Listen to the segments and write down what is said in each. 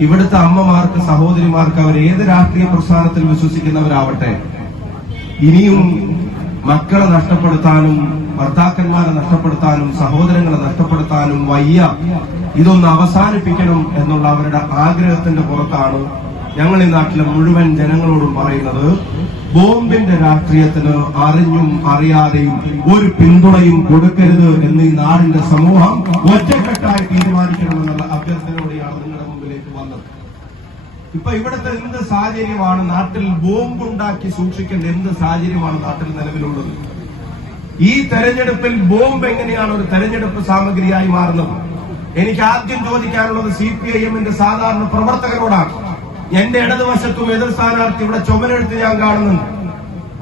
ഇവിടുത്തെ അമ്മമാർക്ക് സഹോദരിമാർക്ക് അവർ ഏത് രാഷ്ട്രീയ പ്രസ്ഥാനത്തിൽ വിശ്വസിക്കുന്നവരാവട്ടെ ഇനിയും മക്കളെ നഷ്ടപ്പെടുത്താനും ഭർത്താക്കന്മാരെ നഷ്ടപ്പെടുത്താനും സഹോദരങ്ങളെ നഷ്ടപ്പെടുത്താനും വയ്യ. ഇതൊന്ന് അവസാനിപ്പിക്കണം എന്നുള്ള അവരുടെ ആഗ്രഹത്തിന്റെ പുറത്താണ് ഞങ്ങൾ ഈ നാട്ടിലെ മുഴുവൻ ജനങ്ങളോടും പറയുന്നത്. ബോംബിന്റെ രാഷ്ട്രീയത്തിന് അറിഞ്ഞും അറിയാതെയും ഒരു പിന്തുണയും കൊടുക്കരുത് എന്ന് ഈ നാടിന്റെ സമൂഹം ഒറ്റക്കെട്ടായി തീരുമാനിക്കണമെന്നുള്ള ഇപ്പൊ ഇവിടുത്തെ എന്ത് സാഹചര്യമാണ് നാട്ടിൽ ബോംബ് ഉണ്ടാക്കി സൂക്ഷിക്കേണ്ട എന്ത് സാഹചര്യമാണ് നാട്ടിൽ നിലവിലുള്ളത്? ഈ തെരഞ്ഞെടുപ്പിൽ ബോംബ് എങ്ങനെയാണ് ഒരു തെരഞ്ഞെടുപ്പ് സാമഗ്രിയായി മാറുന്നത്? എനിക്ക് ആദ്യം ചോദിക്കാനുള്ളത് സി പി ഐ എമ്മിന്റെ സാധാരണ പ്രവർത്തകരോടാണ്. എന്റെ ഇടതുവശത്തും എതിർ സ്ഥാനാർത്ഥി ഇവിടെ ചുമരെഴുത്ത് ഞാൻ കാണുന്നുണ്ട്.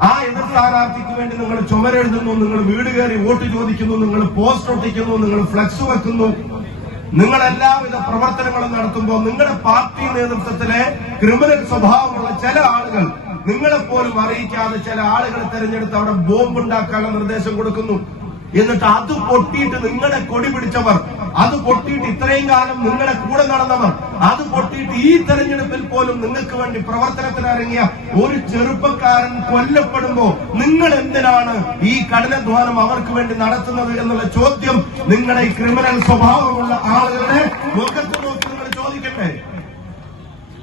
ആ എതിർ സ്ഥാനാർത്ഥിക്ക് വേണ്ടി നിങ്ങൾ ചുമരെഴുതുന്നു നിങ്ങൾ വീട് കയറി വോട്ട് ചോദിക്കുന്നു നിങ്ങൾ പോസ്റ്റർ ഒട്ടിക്കുന്നു നിങ്ങൾ ഫ്ലക്സ് വെക്കുന്നു. നിങ്ങൾ എല്ലാവിധ പ്രവർത്തനങ്ങളും നടത്തുമ്പോൾ നിങ്ങളുടെ പാർട്ടി നേതൃത്വത്തിലെ ക്രിമിനൽ സ്വഭാവമുള്ള ചില ആളുകൾ നിങ്ങളെ പോലും അറിയിക്കാതെ ചില ആളുകളെ തെരഞ്ഞെടുത്ത് അവിടെ ബോംബ് ഉണ്ടാക്കാനുള്ള നിർദ്ദേശം കൊടുക്കുന്നു. എന്നിട്ട് അത് പൊട്ടിയിട്ട് നിങ്ങളെ കൊടി പിടിച്ചവർ അത് പൊട്ടിയിട്ട് ഇത്രയും കാലം നിങ്ങളുടെ കൂടെ നടന്നവർ അത് പൊട്ടിയിട്ട് ഈ തെരഞ്ഞെടുപ്പിൽ പോലും നിങ്ങൾക്ക് വേണ്ടി പ്രവർത്തനത്തിനിറങ്ങിയ ഒരു ചെറുപ്പക്കാരൻ കൊല്ലപ്പെടുമ്പോ നിങ്ങൾ എന്തിനാണ് ഈ കഠിനാധ്വാനം അവർക്ക് വേണ്ടി നടത്തുന്നത് എന്നുള്ള ചോദ്യം നിങ്ങളെ ഈ ക്രിമിനൽ സ്വഭാവമുള്ള ആളുകളുടെ മുഖത്ത് നോക്കി നിങ്ങൾ ചോദിക്കട്ടെ.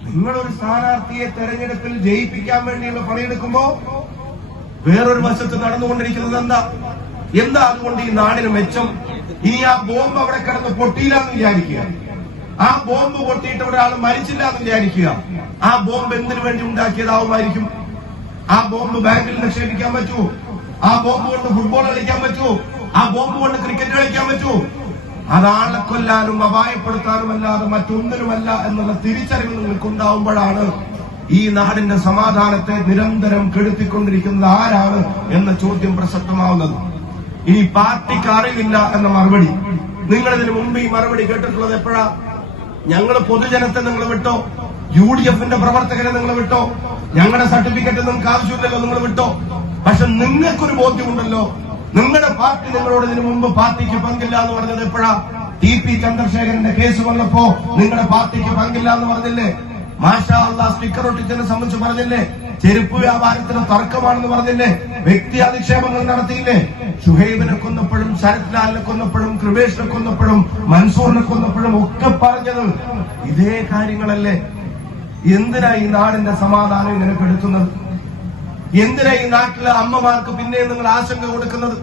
നിങ്ങളൊരു സ്ഥാനാർത്ഥിയെ തെരഞ്ഞെടുപ്പിൽ ജയിപ്പിക്കാൻ വേണ്ടിയുള്ള പണിയെടുക്കുമ്പോ വേറൊരു വശത്ത് നടന്നുകൊണ്ടിരിക്കുന്നത് എന്താ? എന്താ അതുകൊണ്ട് ഈ നാടിന് മെച്ചം? ഇനി ആ ബോംബ് അവിടെ കിടന്ന് പൊട്ടിയില്ല എന്ന് വിചാരിക്കുക. ആ ബോംബ് പൊട്ടിയിട്ട് ഒരാൾ മരിച്ചില്ല എന്ന് വിചാരിക്കുക. ആ ബോംബ് എന്തിനു വേണ്ടി ഉണ്ടാക്കിയതാവുമായിരിക്കും? ആ ബോംബ് ബാങ്കിൽ നിക്ഷേപിക്കാൻ പറ്റുമോ ആ ബോംബ് കൊണ്ട് ഫുട്ബോൾ കളിക്കാൻ പറ്റുമോ ആ ബോംബ് കൊണ്ട് ക്രിക്കറ്റ് കളിക്കാൻ പറ്റുമോ അതാളെ കൊല്ലാനും അപായപ്പെടുത്താനും അല്ലാതെ മറ്റൊന്നിനുമല്ല എന്നുള്ള തിരിച്ചറിവ് നിങ്ങൾക്ക് ഉണ്ടാവുമ്പോഴാണ് ഈ നാടിന്റെ സമാധാനത്തെ നിരന്തരം കെടുത്തിക്കൊണ്ടിരിക്കുന്നത് ആരാണ് എന്ന ചോദ്യം പ്രസക്തമാവുന്നത്. ഇനി പാർട്ടിക്ക് അറിവില്ല എന്ന മറുപടി. നിങ്ങൾ ഇതിനു മുമ്പ് ഈ മറുപടി കേട്ടിട്ടുള്ളത് എപ്പോഴാ? ഞങ്ങൾ പൊതുജനത്തെ നിങ്ങൾ വിട്ടോ? യു ഡി എഫിന്റെ പ്രവർത്തകരെ നിങ്ങൾ വിട്ടോ? ഞങ്ങളുടെ സർട്ടിഫിക്കറ്റ് നിങ്ങൾക്ക് ആവശ്യമില്ലല്ലോ നിങ്ങൾ വിട്ടോ? പക്ഷെ നിങ്ങൾക്കൊരു ബോധ്യമുണ്ടല്ലോ. നിങ്ങളുടെ പാർട്ടി നിങ്ങളോട് ഇതിനു മുമ്പ് പാർട്ടിക്ക് പങ്കില്ല എന്ന് പറഞ്ഞത് എപ്പോഴാ? ടി പി ചന്ദ്രശേഖരന്റെ കേസ് വന്നപ്പോ നിങ്ങളുടെ പാർട്ടിക്ക് പങ്കില്ല എന്ന് പറഞ്ഞില്ലേ? മാഷാ സ്പീക്കർ ഒട്ടിച്ചതിനെ സംബന്ധിച്ച് പറഞ്ഞില്ലേ? ചെരുപ്പ് വ്യാപാരത്തിന് തർക്കമാണെന്ന് പറഞ്ഞില്ലേ? വ്യക്തി അധിക്ഷേപങ്ങൾ നടത്തിയില്ലേ? ഷുഹൈബിനെ കൊന്നപ്പോഴും ശരത് ലാലിനെ കൊന്നപ്പോഴും കൃപേഷിനെ കൊന്നപ്പോഴും മൻസൂറിനെ കൊന്നപ്പോഴും ഒക്കെ പറഞ്ഞത് ഇതേ കാര്യങ്ങളല്ലേ. എന്തിനാ ഈ നാടിന്റെ സമാധാനം ഇങ്ങനെ കെടുത്തുന്നത്? എന്തിനാ ഈ നാട്ടിലെ അമ്മമാർക്ക് പിന്നെയും നിങ്ങൾ ആശങ്ക കൊടുക്കുന്നത്?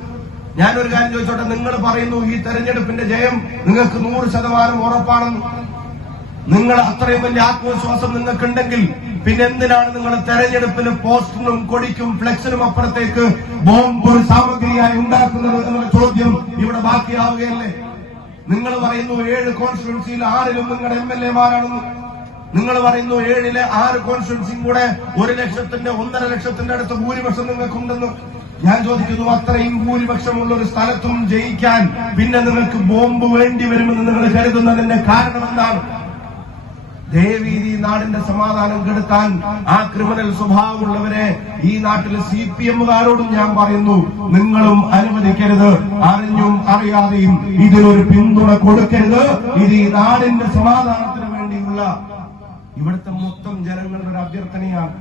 ഞാനൊരു കാര്യം ചോദിച്ചോട്ടെ നിങ്ങൾ പറയുന്നു ഈ തെരഞ്ഞെടുപ്പിന്റെ ജയം നിങ്ങൾക്ക് നൂറ് ശതമാനം ഉറപ്പാണെന്ന്. നിങ്ങൾ അത്രയും വലിയ ആത്മവിശ്വാസം നിങ്ങൾക്കുണ്ടെങ്കിൽ പിന്നെ എന്തിനാണ് നിങ്ങൾ തെരഞ്ഞെടുപ്പിന് പോസ്റ്ററിനും കൊടിക്കും ഫ്ലെക്സിനും അപ്പുറത്തേക്ക് ബോംബ് സാമഗ്രിയായി ഉണ്ടാക്കുന്നത് എന്നുള്ള ചോദ്യം ഇവിടെ ബാക്കിയാവുകയല്ലേ? നിങ്ങൾ പറയുന്നു ഏഴ് കോൺസ്റ്റിറ്റ്യൻസിയിൽ ആറിലും നിങ്ങളുടെ എം എൽ എമാരാണെന്ന്. നിങ്ങൾ പറയുന്നു ഏഴിലെ ആറ് കോൺസ്റ്റിറ്റ്യൻസിയും കൂടെ ഒരു ലക്ഷത്തിന്റെ ഒന്നര ലക്ഷത്തിന്റെ അടുത്ത് ഭൂരിപക്ഷം നിങ്ങൾക്കുണ്ടെന്ന്. ഞാൻ ചോദിക്കുന്നു അത്രയും ഭൂരിപക്ഷമുള്ള ഒരു സ്ഥലത്തും ജയിക്കാൻ പിന്നെ നിങ്ങൾക്ക് ബോംബ് വേണ്ടി വരുമെന്ന് നിങ്ങൾ കരുതുന്നതിന്റെ കാരണം എന്താണ്? ദേവീതി ഈ നാടിന്റെ സമാധാനം കെടുത്താൻ ആ ക്രിമിനൽ സ്വഭാവമുള്ളവരെ ഈ നാട്ടിലെ സി പി എമ്മുകാരോടും ഞാൻ പറയുന്നു നിങ്ങളും അനുവദിക്കരുത്. അറിഞ്ഞും അറിയാതെയും ഇതിനൊരു പിന്തുണ കൊടുക്കരുത്. ഇത് ഈ നാടിന്റെ സമാധാനത്തിന് വേണ്ടിയുള്ള ഇവിടുത്തെ മൊത്തം ജനങ്ങളുടെ ഒരു അഭ്യർത്ഥനയാണ്.